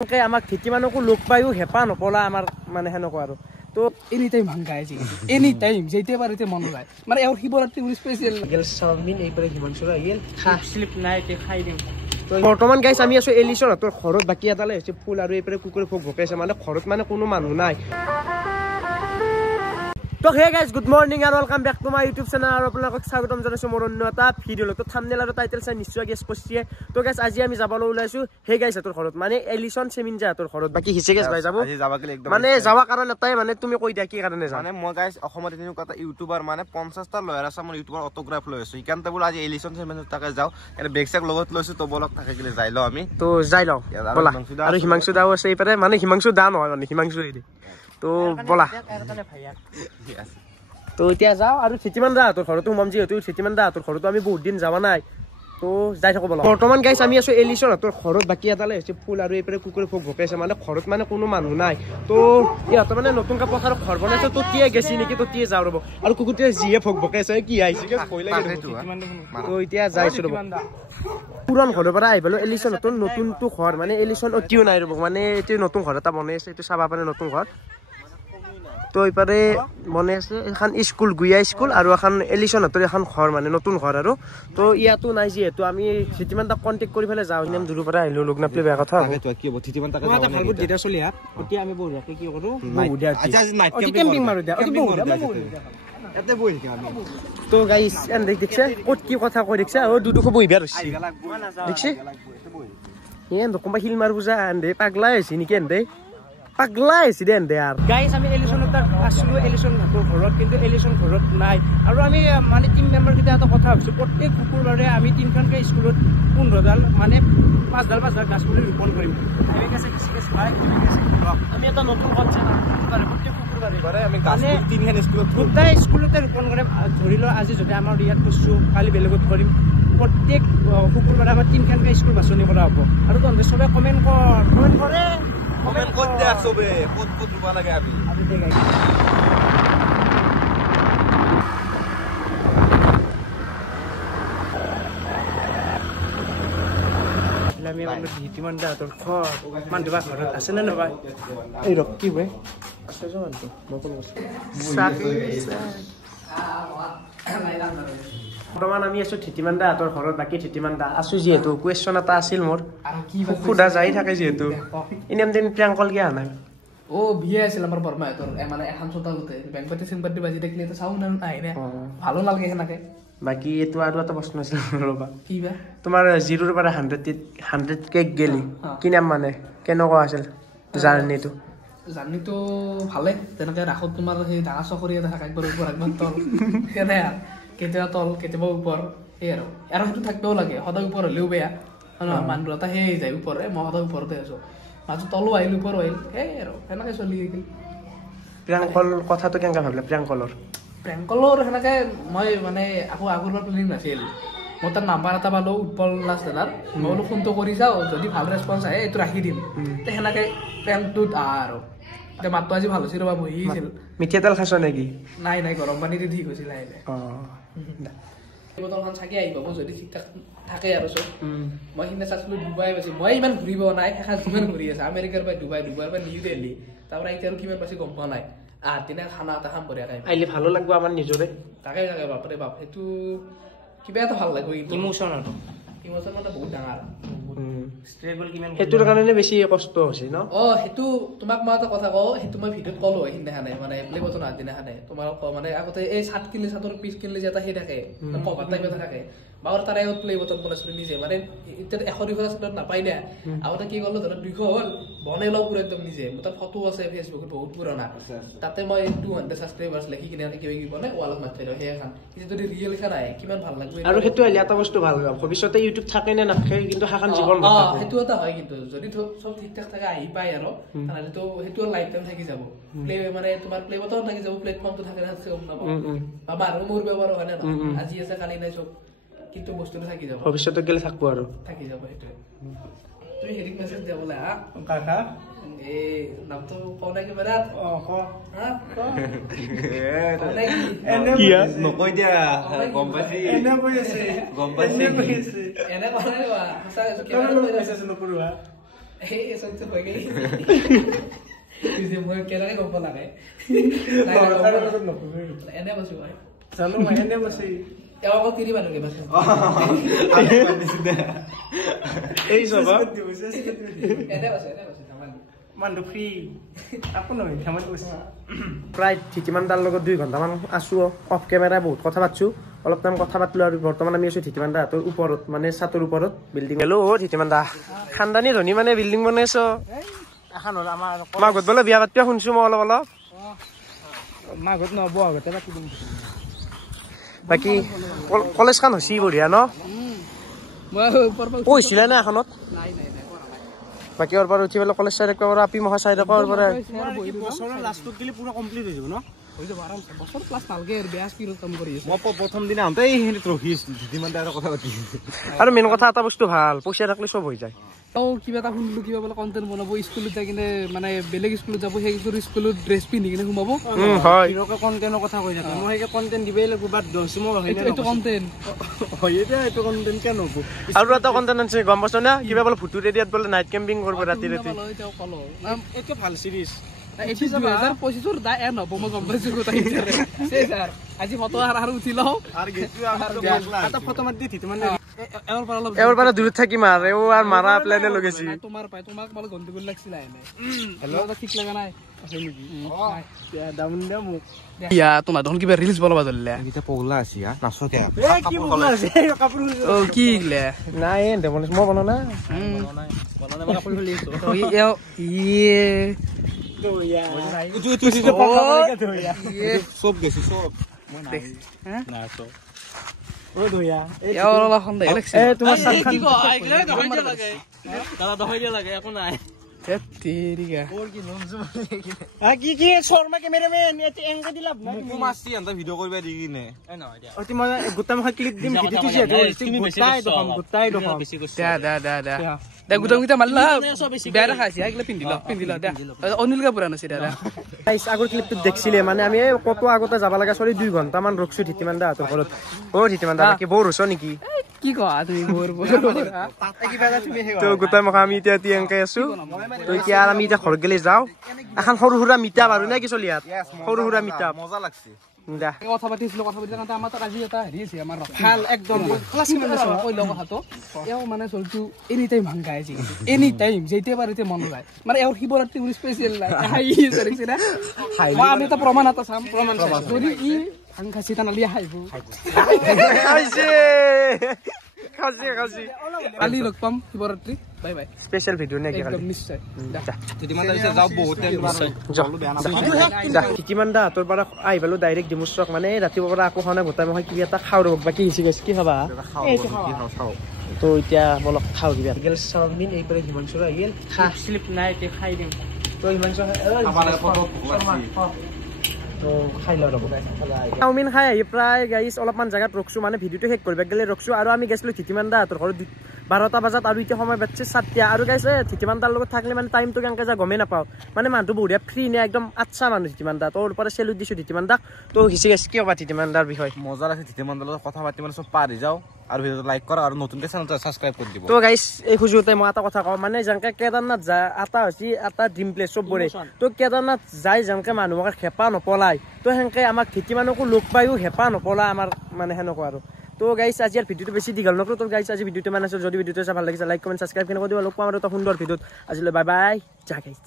আমাক খেতি মানুহকো লগ পায়ো হেঁপাহ নপলা আমাৰ মানে সেনেকুৱা আৰু তো এনি টাইম ভাংগাই আছে এনি টাইম যেতে পাৰিতে মন যায় মানে এৰ শিবৰাত্ৰি স্পেশাল গেল চাওমিন এইপাৰে হিমাংশুৰ আহিল হাফ স্লিপ নাই তে খাই দিম বৰ্তমান গাইছ আমি আছো এলিছন তোৰ ঘৰত বাকী এটালে হৈছে ফুল আৰু এইপাৰে কুকুৰে ভোগ ভোকাইছে মানে ঘৰত মানে কোনো মানুহ নাই তো হে গাইজ গুড মৰ্নিং আৰু welcome back to my YouTube channel আৰু আপোনালোকক স্বাগতম জনাইছোঁ মোৰ অন্য এটা ভিডিঅ'লৈ তো থাম্বনেল আৰু টাইটেল চাই নিশ্চয় গেছ কৰিছে তো গাইজ আজি আমি যাবলৈ ওলাইছোঁ হে গাইজ তোৰ ঘৰত মানে এলিছন চেমিনজা তোৰ ঘৰত বাকী হিচে গেছ ভাই যাব মানে যাবা কাৰণ এটাই মানে তুমি কৈ দিয়া কি কাৰণে যাম মানে মই গাইজ অসমত এনেকুৱা এটা ইউটিউবাৰ মানে 50টা লয়াৰ আছে মোৰ ইউটিউবৰ অটোগ্ৰাফ লৈ আছো ইকানতে বোলে আজি এলিছন চেমিনজা তাকে যাওঁ এনে বেগ চেক লগত লৈছো তো বলক থাকে গলে যাই লও আমি তো যাই লও বলা আৰু হিমাংশু দাও আছে এইপাৰে মানে হিমাংশু দা নহয় মানে হিমাংশু এদি তো বলা তো এতিয়া যাও আৰু চিটিমান দা তোৰ ঘৰতো সোমাম যিহেতু চিটিমান দা তোৰ ঘৰতো আমি বহুত দিন যাবা নাই তো যাই থাকো বলা বৰ্তমান গাইছ আমি আছো এলিছন তোৰ ঘৰত বাকী এটালে হৈছে ফুল আৰু এইপাৰে কুকুৰে ভোগ ভোকাইছে মানে ঘৰত মানে কোনো মানুহ নাই তো ইহঁতৰ মানে নতুনকৈ পথাৰত ঘৰ বনাইছে তো কিয়ে গেছি নেকি তো কিয়ে যাওঁ ৰ'ব আৰু কুকুৰটোৱে যিয়ে ভোগ ভোকাইছে কি আহিছে ভয় লাগে তো এতিয়া যাইছো ৰ'ব পুৰণ ঘৰৰ পৰা আহি পেলাই এলিছন তোৰ নতুনটো ঘৰ মানে এলিছন অতিও নাই ৰ'ব মানে এইটো নতুন ঘৰ এটা বনাই আছে এইটো চাবা পাৰে নতুন ঘৰ তো এইপাৰে বনাই আছে এখন স্কুল গুয়া স্কুল আৰু এখন এলিছনহঁতৰ এখন ঘৰ মানে নতুন ঘৰ আৰু তো ইয়াতো নাই যিহেতু আমি চিটিমান তাক কণ্টেক্ট কৰি পেলাই যাওঁ ইনাম দূৰৰ পৰা আহিলোঁ লগ নাপালে বেয়া কথা তো গাইছ এনে দেখছে ক'ত কি কথা কৈ দেখছে আৰু দুডোখ বহিবা ৰৈছে দেখছে এনে কোনোবা শিল মাৰ পূজা এনে পাগলাই হৈছে নেকি এনে পাগলাই হৈছে দে এনে আৰু গাইস আমি এলিছন তাক আসলো এলিছন তোৰ ঘৰত কিন্তু এলিছন ঘৰত নাই আৰু আমি মানে টিম মেম্বাৰ কিটা এটা কথা ভাবিছো প্ৰত্যেক শুকুৰবাৰে আমি তিনখনকে স্কুলত 15ডাল মানে 5ডাল গাছ পুলি ৰোপণ কৰিম আমি কাছে কিছু ভাই আমি এটা নতুন কনচেপ্ট প্ৰত্যেক শুকুৰবাৰে আমি গাছ পুলি তিনখন স্কুলত দুটাই স্কুলতে ৰোপণ কৰিম ধৰি ল আজি যদি আমাৰ ইয়াত কৰিছো কালি বেলেগত কৰিম প্ৰত্যেক শুকুৰবাৰে আমাৰ তিনখনকে স্কুল বাছনি কৰা হ'ব আৰু তহঁতে সবে কমেন্ট কৰে কমেন্ট কত দিয়া সবে কত ৰুবা লাগে আমি আমি মানে ভিটিমান দা তোৰ মানটো বা ঘৰত আছে নে নবা এই ৰক কি ভাই আছে যে মানটো নতুন বৰ্তমান আমি আছো থিতিমান দা তোৰ ঘৰত বাকী থিতিমান দা আছো যিহেতু কুৱেশ্যন এটা আছিল মোৰ সুধা যাই থাকে যিহেতু ইনাম দিন প্ৰিয়াংকল কি আনা ও বিয়ে আছিল আমাৰ বৰ্মা তোৰ মানে এখন চোতালতে বেংকতে সিম্পাতি বাজি দেখলি তো চাও না আইনে ভালো নালাগে হেনাকে বাকী এইটো আৰু এটা প্ৰশ্ন আছিল ৰবা কি বা তোমাৰ 0 পৰা 100 কেক গেলি কি নাম মানে কেনেকুৱা আছিল জাৰ্নিটো ভালে তেনেকে ৰাখত তোমাৰ সেই ডাঙৰ চকৰি এটা থাকে একবাৰ ওপৰ একবাৰ তল কেনে কেতিয়াবা তল কেতিয়াবা ওপৰ সেই আৰু সেইটো থাকিবও লাগে সদায় ওপৰ হ'লেও বেয়া মানুহ এটা সেই যায় ওপৰে মই সদায় ওপৰতে আছো মাজত তলো আহিল ওপৰ আহিল সেই আৰু সেনেকে চলি গ'ল প্ৰিয়াংকল কথাটো কেনেকৈ ভাবিলে প্ৰিয়াংকলৰ সেনেকে মই মানে আকৌ আগৰবাৰ প্লেনিং নাছিল মই তাৰ নাম্বাৰ এটা পালো উৎপল লাষ্ট দাদাৰ মই বোলো ফোনটো কৰি যাওঁ যদি ভাল ৰেছপন্স আহে এইটো ৰাখি দিম সেনেকে প্লেনটোত আৰু এতিয়া মাতটো আজি ভাল হৈছিল ৰবা বহিছিল মিঠা তেল খাইছ নেকি নাই গৰম পানী দি ঠিক হৈছিল আহিলে বটলখন চাকি আহিব মই যদি ঠিক ঠাক থাকে আৰু চব মই সিদিনা চাইছিলো ডুবাই পাইছো মই ইমান ঘূৰিব নাই শেষত কিমান ঘূৰি আছে আমেৰিকাৰ পৰা ডুবাইৰ পৰা নিউ দিল্লী তাৰ পৰা এতিয়া আৰু কিমান পাইছে গম পোৱা নাই দিনা খানা এটা খাম বঢ়িয়া খাই আহিলে ভালো লাগিব আমাৰ নিজৰে তাকে বাপৰে বাপ সেইটো কিবা এটা ভাল লাগিব ইমোচন মানে বহুত ডাঙৰ সেইটোৰ কাৰণে বেছি কষ্ট হৈছে ন সেইটো তোমাক মই এটা কথা কওঁ সেইটো মই ভিডিঅ'ত ক'লো সেইদিনাখনে মানে প্লে বটন আগদিনাখনে তোমাৰ মানে আগতে এই চাট কিনলে চাটৰ পিচ কিনলে যে এটা সেই থাকে কভাৰ টাইপ এটা থাকে বাৰ তাৰে প্লে বটন বনাইছিলো নিজে মানে এতিয়া 100-200 চাটত নাপাই না আগতে কি কৰিলো ধৰা 200 হ'ল বনাই লওঁ পুৰা একদম নিজে মোৰ তাত ফটো আছে ফেচবুকত বহুত পুৰণা তাতে মই 200 ছাবস্ক্ৰাইবাৰ্ছ লিখি কিনে কিবা বনাই ৱালত মাৰি থৈ সেই এখন যদি ৰিয়েল খান আহে কিমান ভাল লাগবে আৰু সেইটো আহিলে এটা বস্তু ভাল ভৱিষ্যতে ইউটিউব থাকে নে নাথাকে কিন্তু হাকান জীৱন সেইটো এটা হয় কিন্তু যদি সব ঠিক ঠাক থাকে আহি পায় আৰু তাহলে তো সেইটো লাইফ টাইম থাকি যাব প্লে মানে তোমাৰ প্লে বটন থাকি যাব প্লেটফৰ্মটো থাকে না গম নাপাব বা আৰু মোৰ ব্যৱহাৰ হয় না আজি আছে কালি নাই চব কিন্তু বস্তুটো থাকি যাব ভৱিষ্যতে গেলে থাকব আৰু থাকি যাব সেইটো তুমি হেৰিক মেছেজ দিয়া বলে কাকা এই নামটো কোন নাই কেমেৰা এনে নকৈ দিয়া গম পাইছি এনে কৈ আছে গম পাইছি এনে কোৱা নাই বা সঁচা কেমেৰা মেছেজ নকৰোৱা এই সবটো হৈ গৈ মই কেনেকৈ গম পালাগে এনে বসু ভাই জানো মই এনে বসে এওঁকো তিৰি মানুহে বাছ এই সব এনে বসে মানুহ ফ্ৰী আপো নহয় ধেমালি কৈছে প্ৰায় ঠিকিমানদাৰ লগত 2 ঘণ্টামান আছো অফ কেমেৰা বহুত কথা পাতিছো অলপ টাইম কথা পাতিলো আৰু বৰ্তমান আমি আছো ঠিকিমানদা হাতৰ ওপৰত মানে ছাতৰ ওপৰত বিল্ডিং হেল্ল' ঠিকিমানদা খানদানী ধনী মানে বিল্ডিং বনাইছো এখন আমাৰ মাঘত বোলে বিয়া পাতিয়া শুনছো মই অলপ মাঘত নহব আগতে পাতি দিম বাকী কলেজখন হৈছি বঢ়িয়া ন পঢ়িছিলা নে এখনত নাই বাকি ওর পর উঠি পেলে কলেজ সাইড একবার আপি মহা সাইড একবার পরে বছৰৰ লাষ্টত গলি পুৰা কমপ্লিট হৈ যাব ন হৈ যাব আৰাম বছৰ প্লাস নালগে আৰু বেয়া স্পিডত কাম কৰি আছে মই প্ৰথম দিনা আহোঁতে এইখিনিত ৰখি যিমান এটা কথা পাতি আৰু মেইন কথা এটা বস্তু ভাল পইচা থাকলে সব হৈ যায় কিবা এটা শুনিলো কিবা বোলে কণ্টেণ্ট বনাব স্কুলত যাই কিনে মানে বেলেগ স্কুলত যাব সেই স্কুলত ড্ৰেছ পিন্ধি কিনে সোমাব হয় কণ্টেণ্টৰ কথা কৈ থাকে মই সেই কণ্টেণ্ট দিবই লাগিব বাট দহচুমৰ এইটো কণ্টেণ্ট হয় এতিয়া এইটো কণ্টেণ্ট কিয় নকো আৰু এটা কণ্টেণ্ট আছে গম পাইছ না কিবা বোলে ভুটুৰ এৰিয়াত বোলে নাইট কেম্পিং কৰিব ৰাতি এইটো ভাল চিৰিজ 2025 দাই এ নব মই গম পাইছো কথা আজি ফটো আৰু উঠি লও আৰু গেছটো এটা ফটো মাৰ দি মানে এবাৰ পৰা দূৰত থাকিম আৰু আৰু মাৰা প্লেনে লগেছি তোমাৰ পাই তোমাক মানে গন্ডগোল লাগছিল আইনে হেল্ল' ঠিক লাগা নাই আছে নেকি দামন দে মোক ইয়া তোমাৰ দেখোন কিবা ৰিলছ বনাব ধৰিলে এটা পগলা আছে নাচকে কি পগলা আছে কাপোৰ ও কি গলে নাই এন্তে মই বনো না বনালে মই কাপোৰ খুলি আছো ইয়ে তো ইয়া তুই পগলা তো ইয়া সব গেছি সব মই নাই না সব ও দয়া ইয়াৰ লখন দে এ তোমাৰ সাতখান কি কয় আইগলে দহাই দিয়া লাগে দাদা দহাই দিয়া লাগে একো নাই তেৰিগা ওৰ কি নমজ মানে কি শৰ্মা ক্যামেৰাম্যান এতে এঙ্গ দিলা মুকু মাছি আনতা ভিডিও কৰিবা দি কিনে এ নহয় দিয়া অতি মই গোটা মই ক্লিপ দিম ভিডিওটো যে গোটাই দখম দে গুটাম গিটা মাল্লা বেয়া খাইছি আইগলে পিন্দিলা দে অনিল কাপুৰ আনছি দাদা গাইস আগৰ ক্লিপটো দেখছিলে মানে আমি কত আগতে যাব লাগা সৰি 2 ঘণ্টা মান ৰখছো ঠিতিমানদা হাতৰ ঘৰত ও ঠিতিমানদা কি বৰ ৰছ নেকি কি কয় তুমি বৰ কিবা তুমি তো গোটাই মখা আমি এতিয়া তিয়াংকে আছো তো এতিয়া আমি এতিয়া ঘৰ গলে যাও এখন সৰু সুৰা মিটাপ আৰু নে কি চলি ইয়াত সৰু সুৰা মিটাপ মজা লাগছে দা কথা পাতিছিলো কথা পাতি কাৰণে আমাৰ তাত আজি এটা হেৰি আছে আমাৰ ভাল একদম ক্লাছমেট আছে কইলো কথাটো এও মানে চলটো এনি টাইম ভাঙাই আছে এনি টাইম যেতে পারিতে মন যায় মানে এও শিৱৰাত্ৰি উনি স্পেশাল লাই হাই সৰিছে না মই আমি এটা প্ৰমাণ এটা চাম প্ৰমাণ যদি ই ভাঙাছি তানালি হাইব খাইছে খাজি কালি লগ পাম Shivratri bye bye special video নে কি একদম নিশ্চয় ঠিতিমানদা দিছে যাও বহুত ঠিতিমানদা হাতৰ পৰা আহি পালো ডাইৰেক্ট ডিমুষ্টক মানে ৰাতিপুৱাৰ পৰা আকৌ খানা গোটাই মই কিবা এটা খাও ৰব বাকি হিচি গৈছে কি খাবা তো এতিয়া বলক খাও কিবা গেল চাওমিন এই পৰে হিমাংশুৰ আহিল স্লিপ নাই তে খাই দিম তো হিমাংশু আমাৰ ফটো তো খাই লও ৰব চাওমিন খাই আহি প্ৰায় গাইছ অলপমান জাগাত ৰখছো মানে ভিডিওটো শেষ কৰিব গেলে ৰখছো আৰু আমি গেছলো ঠিতিমানদা হাতৰ ঘৰত 12টা বজাত আৰু এতিয়া সময় বাজছে 7টা আৰু গাইছে ঠিতিমানদাৰ লগত থাকলে মানে টাইমটো কেনেকৈ যা গমেই নাপাওঁ মানে মানুহটো বঢ়িয়া ফ্ৰী নে একদম আচ্ছা মানুহ ঠিতিমানদা তোৰ পৰা চেলুট দিছো ঠিতিমানদাক তো হিচি গেছ কিয় বা ঠিতিমানদাৰ বিষয় মজা লাগছে ঠিতিমানদাৰ লগত কথা পাতি মানে সব পাৰি যাও আৰু ভিডিওটো লাইক কৰা আৰু নতুনকে চেনেলটো সাবস্ক্ৰাইব কৰি দিব তো গাইছ এই খুজুতে মই এটা কথা কওঁ মানে যেনেকৈ কেদাৰনাথ যায় এটা হৈছে এটা ড্ৰিম প্লেচ চব বৰে তো কেদাৰনাথ যাই যেনেকৈ মানুহক হেঁপাহ নপলাই তো সেনেকৈ আমাক ঠিতিমানকো লগ পায়ো হেঁপাহ নপলাই আমাৰ মানে সেনেকুৱা আৰু তো গাইছ আজি আৰ ভিডিওটো বেছি দীঘল নকৰো তো গাইছ আজি ভিডিওটো মানে আছে যদি ভিডিওটো চাই ভাল লাগিছে লাইক কমেন্ট সাবস্ক্ৰাইব কিনে কৰি দিব লগ পাম আৰু এটা সুন্দৰ ভিডিওত আজিলৈ বাই বাই যা গাইছ